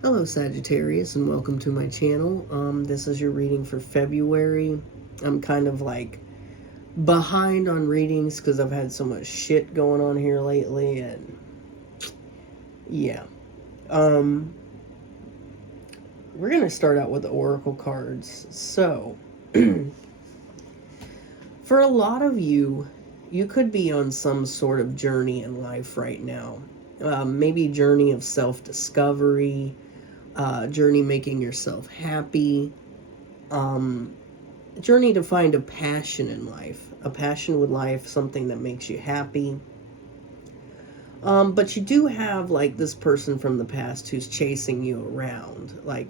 Hello Sagittarius, and welcome to my channel. This is your reading for February. I'm kind of like behind on readings because I've had so much shit going on here lately, and yeah. We're gonna start out with the Oracle cards. So, for a lot of you, you could be on some sort of journey in life right now. Maybe journey of self-discovery, journey making yourself happy, journey to find a passion in life, a passion with life, something that makes you happy. But you do have like this person from the past who's chasing you around. Like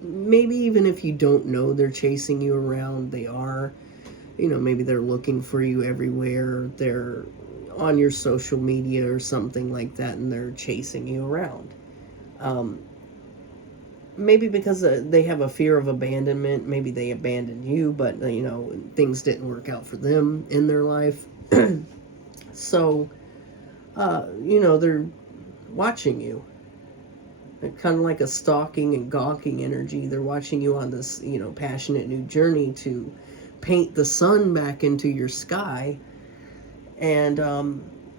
maybe even if you don't know they're chasing you around, they are. Maybe they're looking for you everywhere. They're on your social media or something like that, and they're chasing you around. Maybe because they have a fear of abandonment. Maybe they abandoned you, but things didn't work out for them in their life. So they're watching you. They're kind of like a stalking and gawking energy. They're watching you on this passionate new journey to paint the sun back into your sky. And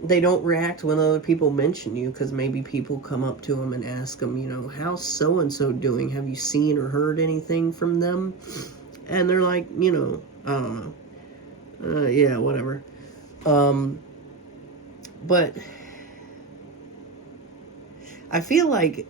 they don't react when other people mention you, because maybe people come up to them and ask them, how's so-and-so doing? Have you seen or heard anything from them? And they're like, I don't know. Yeah, whatever. But I feel like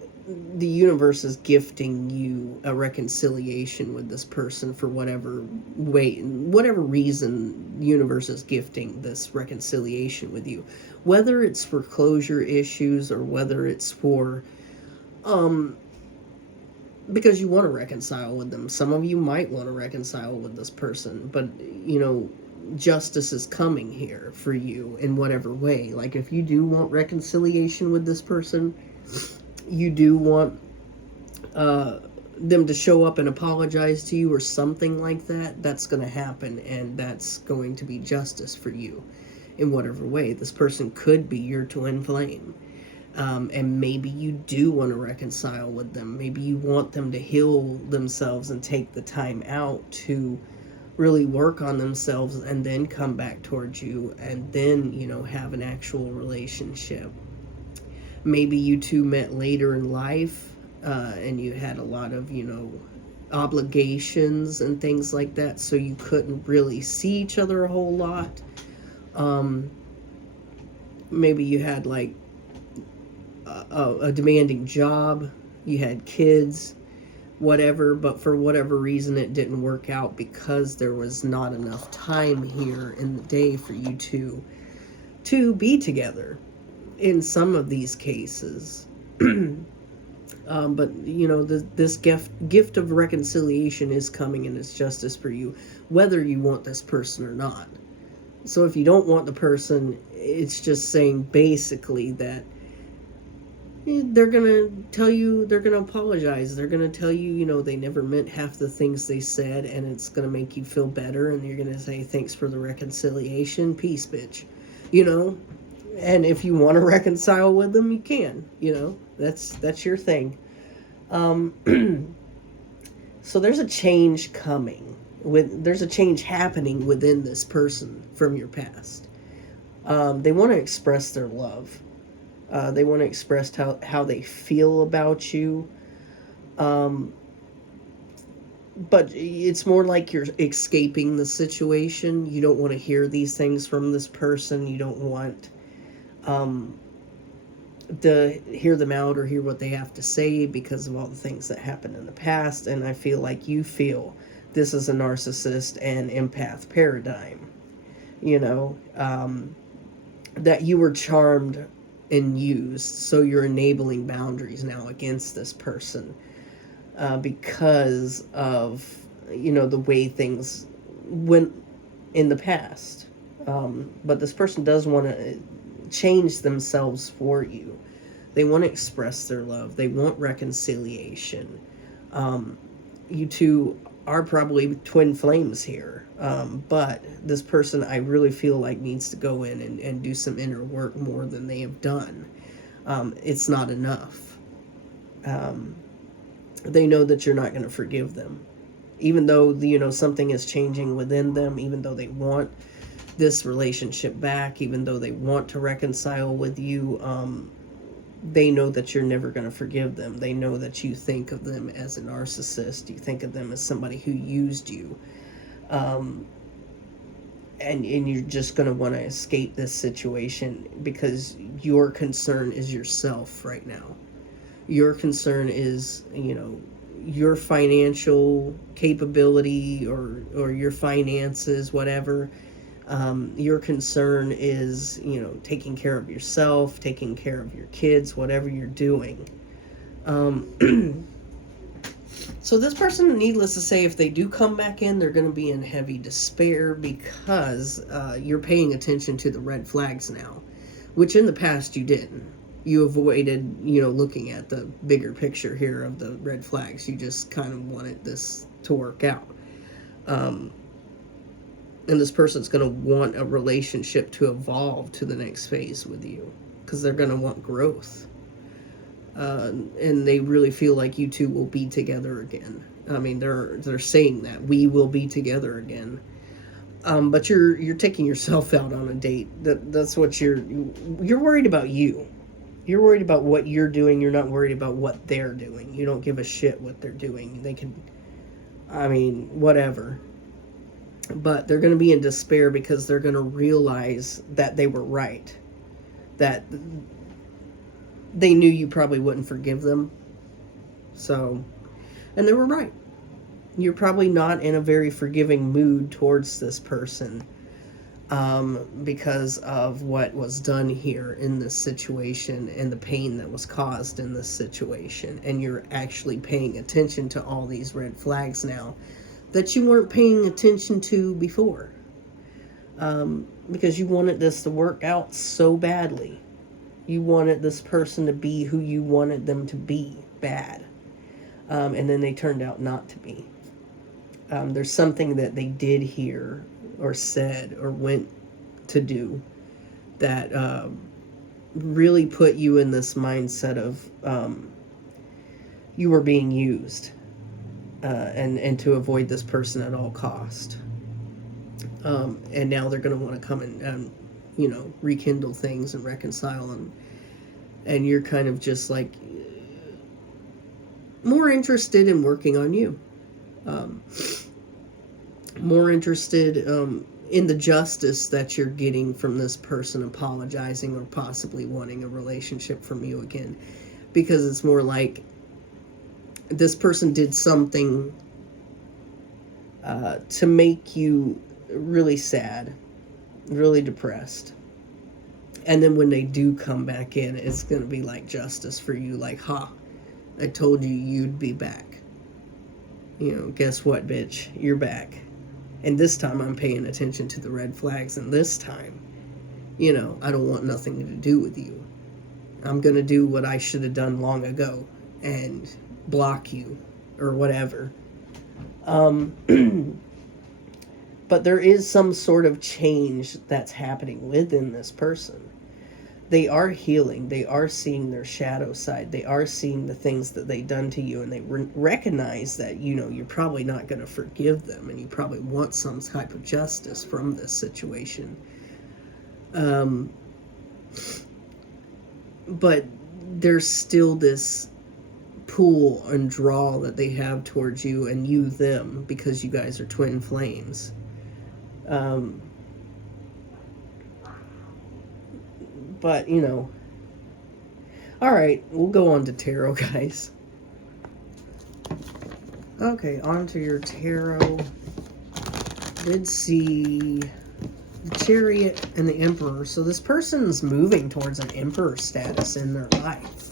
the universe is gifting you a reconciliation with this person for whatever reason. The universe is gifting this reconciliation with you, whether it's for closure issues or whether it's for because you want to reconcile with them. Some of you might want to reconcile with this person, but justice is coming here for you in whatever way. Like if you do want reconciliation with this person, you do want them to show up and apologize to you or something like that, that's going to happen, and that's going to be justice for you in whatever way. This person could be your twin flame, and maybe you do want to reconcile with them. Maybe you want them to heal themselves and take the time out to really work on themselves and then come back towards you, and then have an actual relationship. Maybe you two met later in life, and you had a lot of, obligations and things like that, so you couldn't really see each other a whole lot. Maybe you had like a demanding job, you had kids, whatever, but for whatever reason it didn't work out because there was not enough time here in the day for you to be together. In some of these cases, but this gift of reconciliation is coming, and it's justice for you, whether you want this person or not. So if you don't want the person, it's just saying basically that they're gonna tell you, they're gonna apologize, they're gonna tell you, they never meant half the things they said, and it's gonna make you feel better, and you're gonna say thanks for the reconciliation, peace, bitch. And if you want to reconcile with them, you can. That's your thing. So there's a change coming. There's a change happening within this person from your past. They want to express their love. They want to express how they feel about you. But it's more like you're escaping the situation. You don't want to hear these things from this person. You don't want to hear them out or hear what they have to say because of all the things that happened in the past. And I feel like you feel this is a narcissist and empath paradigm, that you were charmed and used, so you're enabling boundaries now against this person because of the way things went in the past. But this person does want to change themselves for you. They want to express their love. They want reconciliation. You two are probably twin flames here. But this person, I really feel like, needs to go in and do some inner work more than they have done. It's not enough. They know that you're not going to forgive them. Even though, you know, something is changing within them, even though they want this relationship back, even though they want to reconcile with you, they know that you're never going to forgive them. They know that you think of them as a narcissist. You think of them as somebody who used you. And you're just going to want to escape this situation because your concern is yourself right now. Your concern is, you know, your financial capability or your finances, whatever. Your concern is, you know, taking care of yourself, taking care of your kids, whatever you're doing. So this person, needless to say, if they do come back in, they're going to be in heavy despair because you're paying attention to the red flags now, which in the past you didn't. You avoided, you know, looking at the bigger picture here of the red flags. You just kind of wanted this to work out. And this person's going to want a relationship to evolve to the next phase with you because they're going to want growth. And they really feel like you two will be together again. I mean, they're saying that we will be together again. But you're taking yourself out on a date. That's what you're worried about. You're worried about what you're doing. You're not worried about what they're doing. You don't give a shit what they're doing. They can, I mean, whatever. But they're going to be in despair because they're going to realize that they were right. That they knew you probably wouldn't forgive them. So, and they were right. You're probably not in a very forgiving mood towards this person because of what was done here in this situation and the pain that was caused in this situation. And you're actually paying attention to all these red flags now that you weren't paying attention to before. Because you wanted this to work out so badly. You wanted this person to be who you wanted them to be, bad. And then they turned out not to be. There's something that they did here or said or went to do that really put you in this mindset of you were being used and to avoid this person at all cost. And now they're going to want to come and you know, rekindle things and reconcile them. And you're kind of just like more interested in working on you. More interested in the justice that you're getting from this person apologizing or possibly wanting a relationship from you again. Because it's more like this person did something to make you really sad, really depressed. And then when they do come back in, it's going to be like justice for you. Like, I told you you'd be back. You know, guess what, bitch? You're back. And this time I'm paying attention to the red flags. And this time, you know, I don't want nothing to do with you. I'm going to do what I should have done long ago and block you or whatever. But there is some sort of change that's happening within this person. They are healing. They are seeing their shadow side. They are seeing the things that they've done to you. And they recognize that, you know, you're probably not going to forgive them. And you probably want some type of justice from this situation. But there's still this pull and draw that they have towards you and you them because you guys are twin flames. But, you know, alright, we'll go on to tarot, guys. Okay, on to your tarot. Did see the Chariot and the Emperor. So this person's moving towards an Emperor status in their life.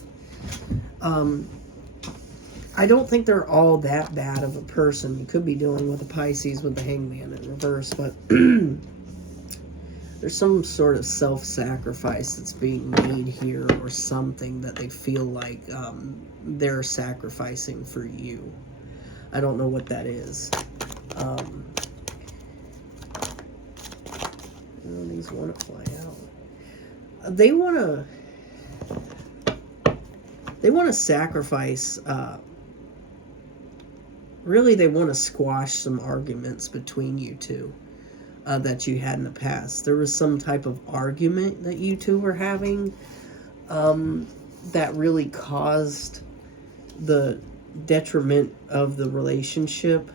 I don't think they're all that bad of a person. You could be dealing with a Pisces with the Hangman in reverse, but there's some sort of self-sacrifice that's being made here or something that they feel like they're sacrificing for you. I don't know what that is. These want to fly out. They want to sacrifice Really, they want to squash some arguments between you two that you had in the past. There was some type of argument that you two were having that really caused the detriment of the relationship,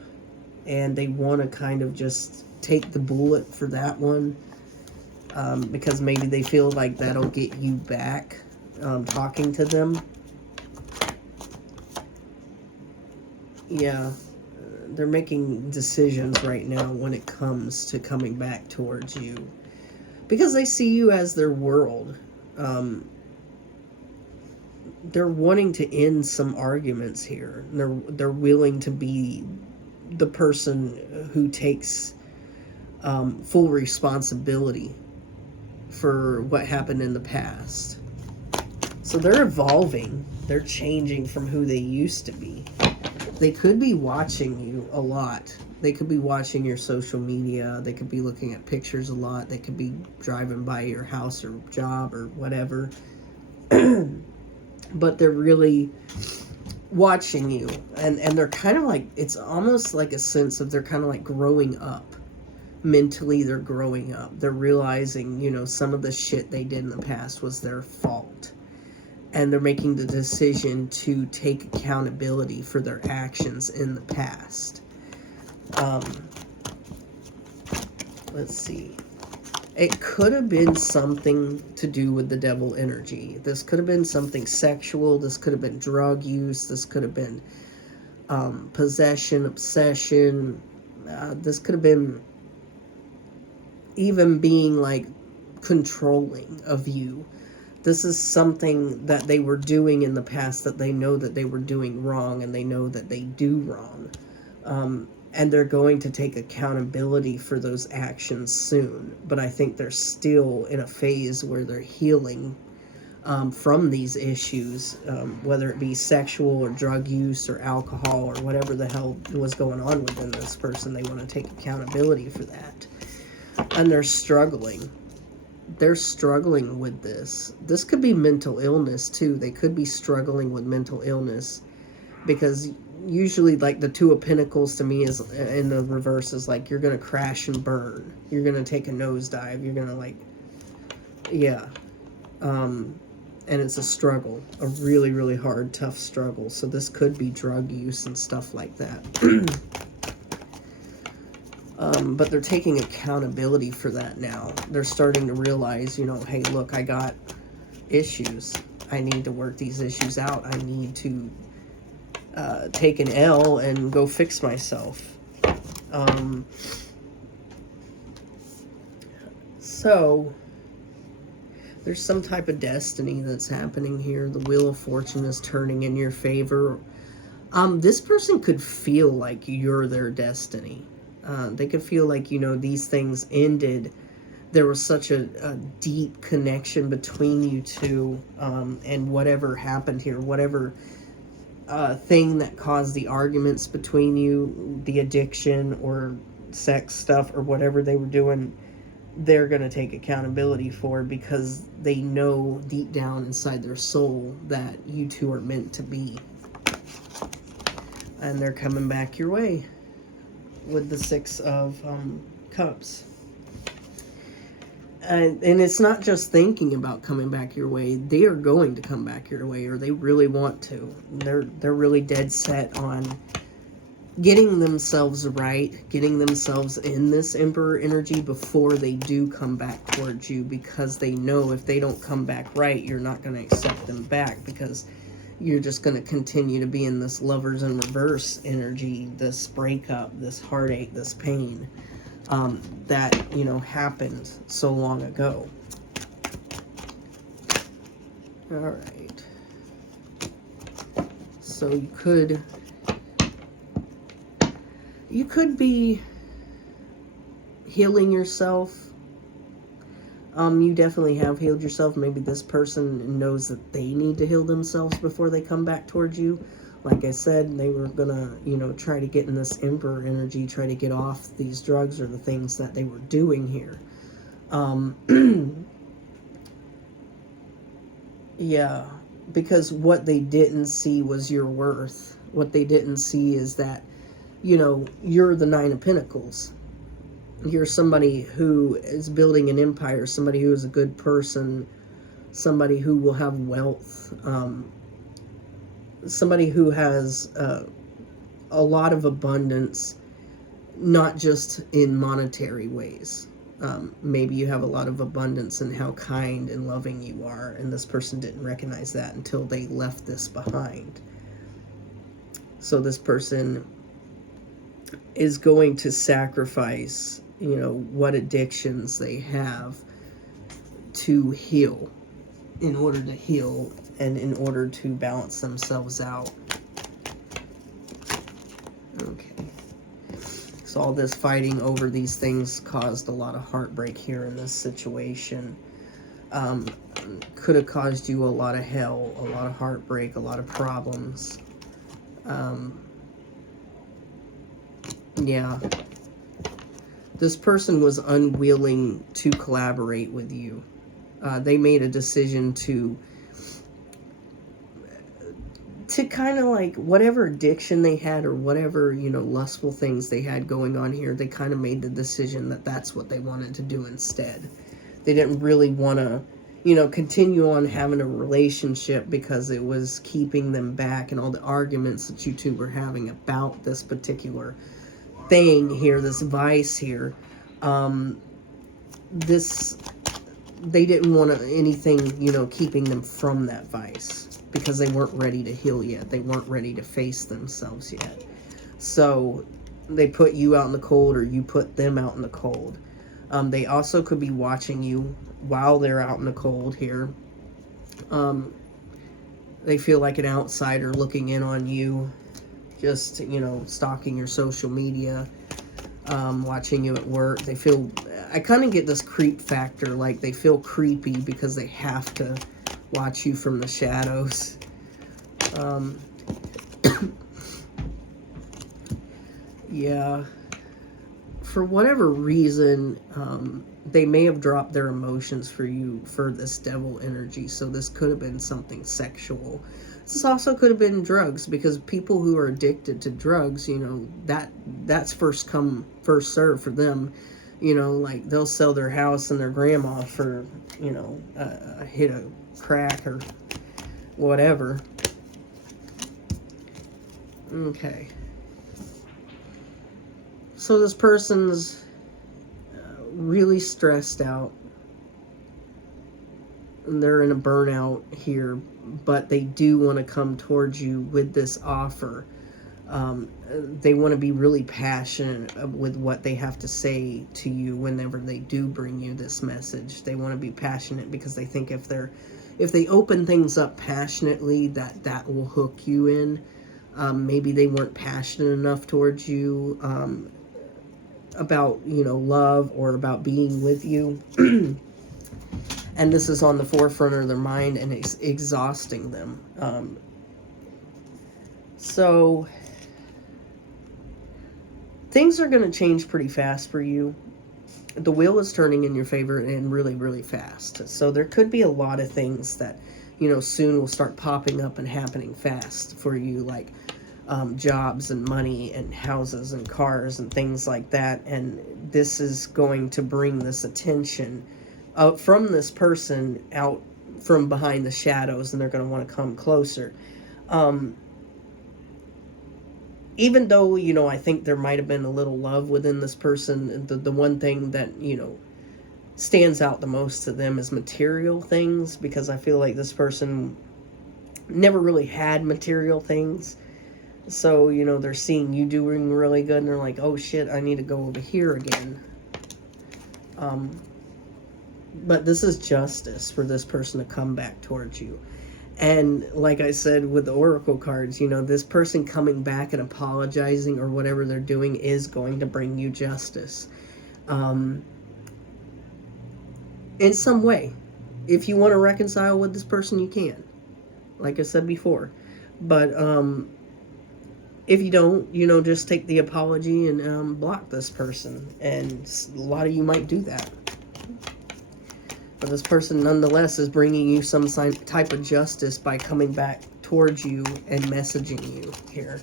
and they want to kind of just take the bullet for that one, because maybe they feel like that'll get you back talking to them. Yeah, they're making decisions right now when it comes to coming back towards you, because they see you as their world. They're wanting to end some arguments here. They're willing to be the person who takes full responsibility for what happened in the past. So they're evolving. They're changing from who they used to be. They could be watching you a lot. They could be watching your social media. They could be looking at pictures a lot. They could be driving by your house or job or whatever. But they're really watching you. And they're kind of like, it's almost like a sense of they're kind of like growing up. Mentally, they're growing up. They're realizing, you know, some of the shit they did in the past was their fault. And they're making the decision to take accountability for their actions in the past. Let's see. It could have been something to do with the devil energy. This could have been something sexual. This could have been drug use. This could have been possession, obsession. This could have been even being like controlling of you. This is something that they were doing in the past that they know that they were doing wrong, and they know that they do wrong. And they're going to take accountability for those actions soon. But I think they're still in a phase where they're healing from these issues, whether it be sexual or drug use or alcohol or whatever the hell was going on within this person. They want to take accountability for that. And they're struggling. They're struggling with this. This could be mental illness too. They could be struggling with mental illness, because usually like the Two of Pentacles to me is in the reverse is like you're going to crash and burn. You're going to take a nosedive. You're going to like, yeah. And it's a struggle, a really, really hard, tough struggle. So this could be drug use and stuff like that. But they're taking accountability for that now. They're starting to realize, you know, hey, look, I got issues. I need to work these issues out. I need to take an L and go fix myself. So there's some type of destiny that's happening here. The Wheel of Fortune is turning in your favor. This person could feel like you're their destiny. They could feel like, you know, these things ended. There was such a deep connection between you two, and whatever happened here, whatever thing that caused the arguments between you, the addiction or sex stuff or whatever they were doing, they're going to take accountability for, because they know deep down inside their soul that you two are meant to be. And they're coming back your way with the Six of Cups. And it's not just thinking about coming back your way. They are going to come back your way, or they really want to. They're really dead set on getting themselves right, getting themselves in this Emperor energy before they do come back towards you, because they know if they don't come back right, you're not going to accept them back, because you're just going to continue to be in this Lovers in Reverse energy, this breakup, this heartache, this pain that, you know, happened so long ago. All right. So you could be healing yourself. You definitely have healed yourself. Maybe this person knows that they need to heal themselves before they come back towards you. Like I said, they were gonna, you know, try to get in this Emperor energy, try to get off these drugs or the things that they were doing here. Yeah, because what they didn't see was your worth. What they didn't see is that you know, you're the Nine of Pentacles. You're somebody who is building an empire, somebody who is a good person, somebody who will have wealth, somebody who has a lot of abundance, not just in monetary ways. Maybe you have a lot of abundance in how kind and loving you are, and this person didn't recognize that until they left this behind. So this person is going to sacrifice, you know, what addictions they have to heal, in order to heal and in order to balance themselves out. Okay. So all this fighting over these things caused a lot of heartbreak here in this situation. Could have caused you a lot of hell, a lot of heartbreak, a lot of problems. Yeah. This person was unwilling to collaborate with you. They made a decision to kind of like whatever addiction they had or whatever, you know, lustful things they had going on here, they kind of made the decision that that's what they wanted to do instead. They didn't really want to, you know, continue on having a relationship because it was keeping them back, and all the arguments that you two were having about this particular thing here, this vice here. They didn't want anything, you know, keeping them from that vice, because they weren't ready to heal yet. They weren't ready to face themselves yet. So they put you out in the cold, or you put them out in the cold. They also could be watching you while they're out in the cold here. They feel like an outsider looking in on you, just, you know, stalking your social media, watching you at work. They feel, I kind of get this creep factor, like they feel creepy because they have to watch you from the shadows. Yeah. For whatever reason, they may have dropped their emotions for you for this devil energy. So this could have been something sexual. This also could have been drugs, because people who are addicted to drugs, you know, that's first come, first serve for them. You know, like they'll sell their house and their grandma for, you know, a hit of crack or whatever. Okay. So this person's really stressed out. They're in a burnout here, but they do want to come towards you with this offer. They want to be really passionate with what they have to say to you whenever they do bring you this message. They want to be passionate because they think if they open things up passionately, that will hook you in. Maybe they weren't passionate enough towards you about, you know, love or about being with you. And this is on the forefront of their mind, and it's exhausting them. So things are going to change pretty fast for you. The wheel is turning in your favor, and really, really fast. So there could be a lot of things that, you know, soon will start popping up and happening fast for you, like jobs and money and houses and cars and things like that. And this is going to bring this attention from this person out from behind the shadows, and they're going to want to come closer. Even though, you know, I think there might have been a little love within this person, the one thing that, you know, stands out the most to them is material things, because I feel like this person never really had material things. So, you know, they're seeing you doing really good, and they're like, oh shit, I need to go over here again. But this is justice for this person to come back towards you. And like I said with the Oracle cards, you know, this person coming back and apologizing or whatever they're doing is going to bring you justice. In some way. If you want to reconcile with this person, you can. Like I said before. But if you don't, you know, just take the apology and block this person. And a lot of you might do that. But this person nonetheless is bringing you some type of justice by coming back towards you and messaging you here.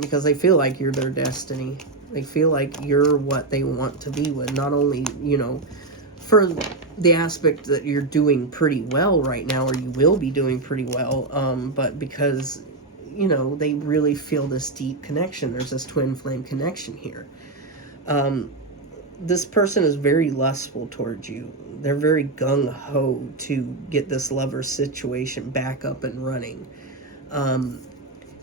because they feel like you're their destiny. They feel like you're what they want to be with. Not only, you know, for the aspect that you're doing pretty well right now, or you will be doing pretty well, but because, you know, they really feel this deep connection. There's this twin flame connection here. This person is very lustful towards you. They're very gung-ho to get this lover situation back up and running.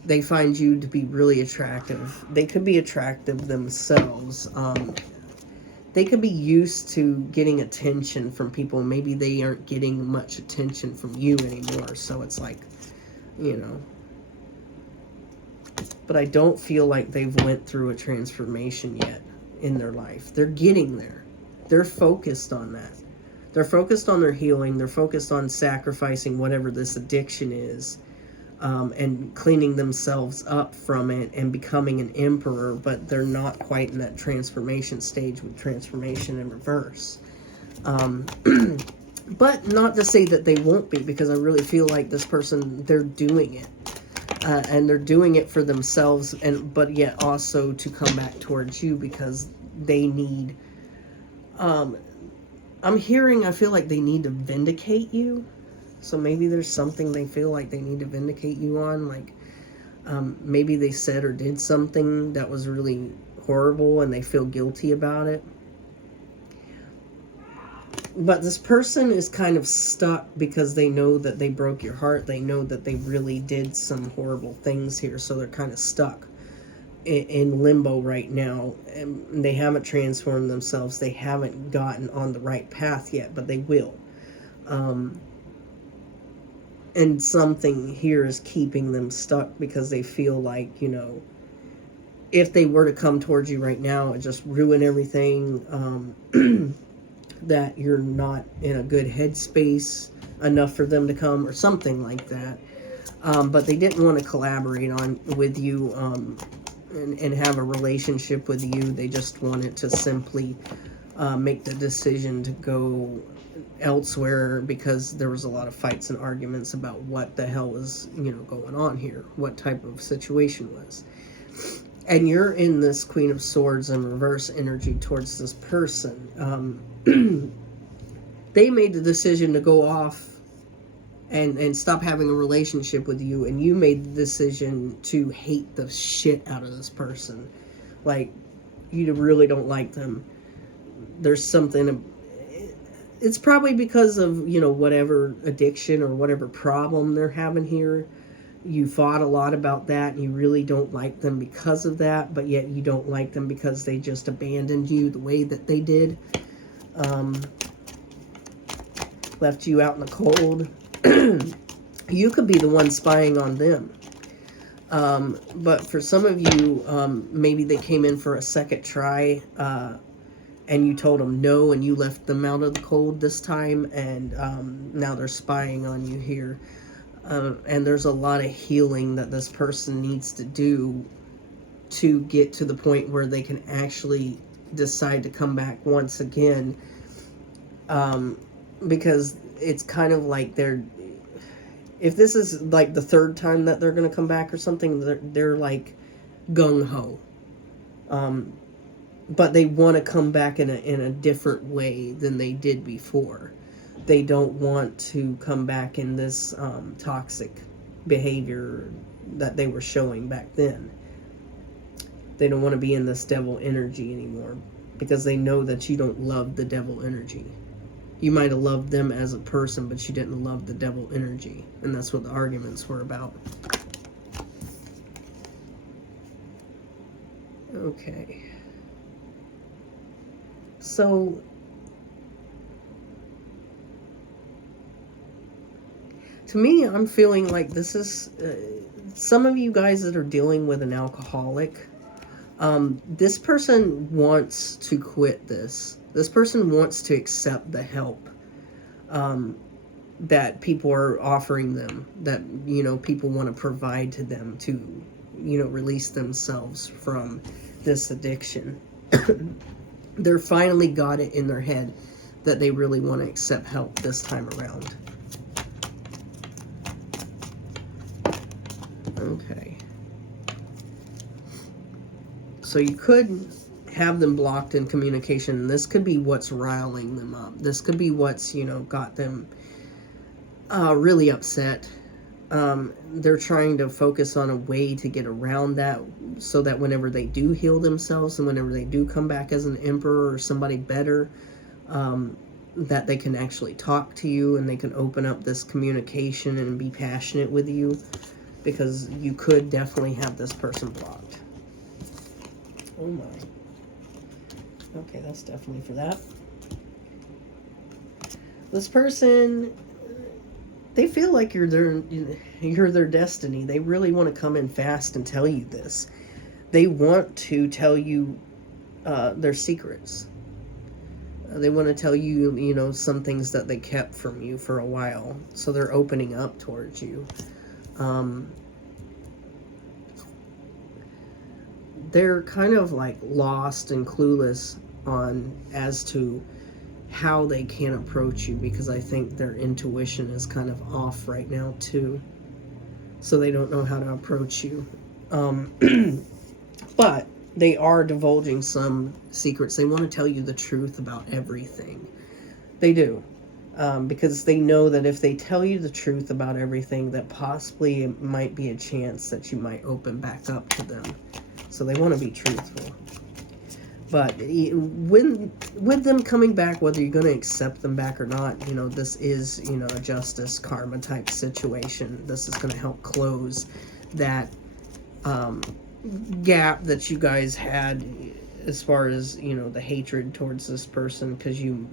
They find you to be really attractive. They could be attractive themselves. They could be used to getting attention from people. Maybe they aren't getting much attention from you anymore. So it's like, you know. But I don't feel like they've went through a transformation yet in their life. They're getting there. They're focused on that. They're focused on their healing. They're focused on sacrificing whatever this addiction is, and cleaning themselves up from it and becoming an emperor, but they're not quite in that transformation stage with transformation in reverse. But not to say that they won't be, because I really feel like this person, they're doing it. And they're doing it for themselves, but yet also to come back towards you, because they need, I feel like they need to vindicate you. So maybe there's something they feel like they need to vindicate you on. Like, maybe they said or did something that was really horrible and they feel guilty about it. But this person is kind of stuck because they know that they broke your heart. They know that they really did some horrible things here. So they're kind of stuck in limbo right now. And they haven't transformed themselves. They haven't gotten on the right path yet, but they will. And something here is keeping them stuck, because they feel like, you know, if they were to come towards you right now and just ruin everything, that you're not in a good headspace enough for them to come, or something like that. But they didn't want to collaborate with you and have a relationship with you. They just wanted to simply make the decision to go elsewhere, because there was a lot of fights and arguments about what the hell was, you know, going on here, what type of situation was. And you're in this Queen of Swords in reverse energy towards this person. They made the decision to go off and stop having a relationship with you, and you made the decision to hate the shit out of this person. Like, you really don't like them. There's something, it's probably because of, you know, whatever addiction or whatever problem they're having here. You fought a lot about that, and you really don't like them because of that, but yet you don't like them because they just abandoned you the way that they did. Left you out in the cold. You could be the one spying on them. But for some of you, maybe they came in for a second try, and you told them no, and you left them out of the cold this time, and now they're spying on you here. And there's a lot of healing that this person needs to do to get to the point where they can actually decide to come back once again. Because it's kind of like if this is like the third time that they're going to come back or something, they're like gung-ho. But they want to come back in a different way than they did before. They don't want to come back in this toxic behavior that they were showing back then. They don't want to be in this devil energy anymore, because they know that you don't love the devil energy. You might have loved them as a person, but you didn't love the devil energy. And that's what the arguments were about. Okay. So, to me, I'm feeling like this is... some of you guys that are dealing with an alcoholic, this person wants to quit this. This person wants to accept the help that people are offering them, that, you know, people want to provide to them to, you know, release themselves from this addiction. They're finally got it in their head that they really want to accept help this time around. Okay. So you could have them blocked in communication. This could be what's riling them up. This could be what's, you know, got them really upset. They're trying to focus on a way to get around that, so that whenever they do heal themselves and whenever they do come back as an emperor or somebody better, that they can actually talk to you and they can open up this communication and be passionate with you, because you could definitely have this person blocked. Oh my. Okay, that's definitely for that. This person, they feel like you're their destiny. They really want to come in fast and tell you this. They want to tell you their secrets. They want to tell you, you know, some things that they kept from you for a while. So they're opening up towards you. They're kind of like lost and clueless as to how they can approach you, because I think their intuition is kind of off right now too. So they don't know how to approach you. But they are divulging some secrets. They want to tell you the truth about everything. They do. Because they know that if they tell you the truth about everything, that possibly it might be a chance that you might open back up to them. So they want to be truthful. But with them coming back, whether you're going to accept them back or not, you know, this is, you know, a justice karma type situation. This is going to help close that gap that you guys had as far as, you know, the hatred towards this person, because you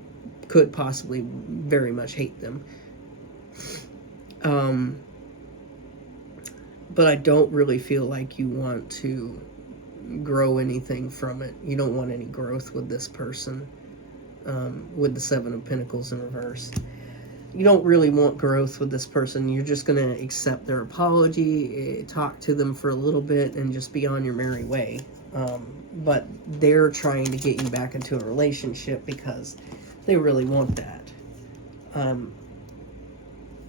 could possibly very much hate them. But I don't really feel like you want to grow anything from it. You don't want any growth with this person, with the Seven of Pentacles in reverse. You don't really want growth with this person. You're just going to accept their apology, talk to them for a little bit, and just be on your merry way. But they're trying to get you back into a relationship because they really want that. And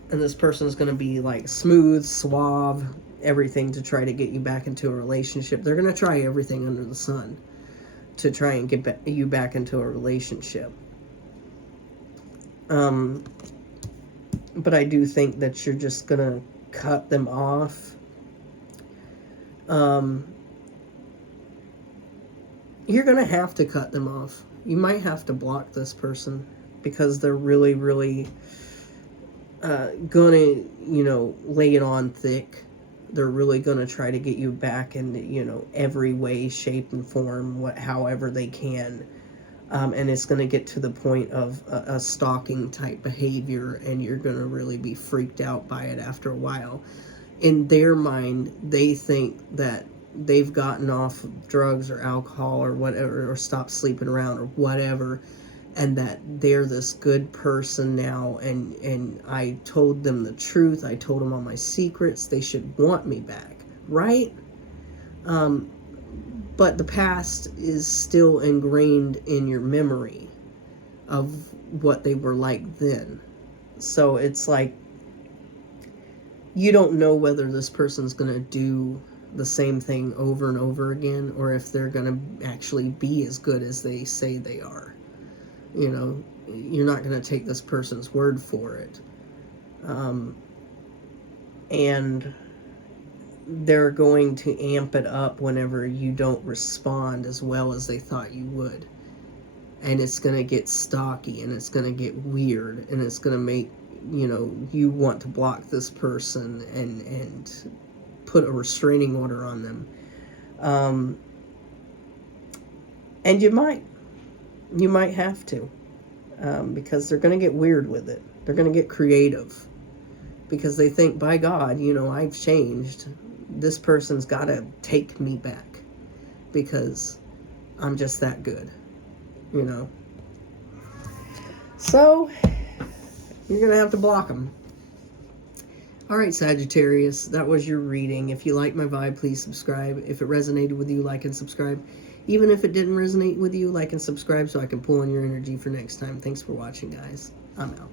this person's going to be like smooth, suave, everything to try to get you back into a relationship. They're going to try everything under the sun to try and get you back into a relationship. But I do think that you're just going to cut them off. You're going to have to cut them off. You might have to block this person because they're really, really going to, you know, lay it on thick. They're really going to try to get you back in, you know, every way, shape, and form, however they can. And it's going to get to the point of a stalking type behavior, and you're going to really be freaked out by it after a while. In their mind, they think that they've gotten off drugs or alcohol or whatever, or stopped sleeping around or whatever, and that they're this good person now, and I told them the truth. I told them all my secrets. They should want me back, right? But the past is still ingrained in your memory of what they were like then. So it's like, you don't know whether this person's going to do the same thing over and over again, or if they're going to actually be as good as they say they are. You know, you're not going to take this person's word for it. And they're going to amp it up whenever you don't respond as well as they thought you would. And it's going to get stocky, and it's going to get weird, and it's going to make, you know, you want to block this person and put a restraining order on them. And you might have to, because they're going to get weird with it. They're going to get creative, because they think, by God, you know, I've changed. This person's got to take me back because I'm just that good, you know. So you're going to have to block them. All right, Sagittarius, that was your reading. If you like my vibe, please subscribe. If it resonated with you, like and subscribe. Even if it didn't resonate with you, like and subscribe so I can pull on your energy for next time. Thanks for watching, guys. I'm out.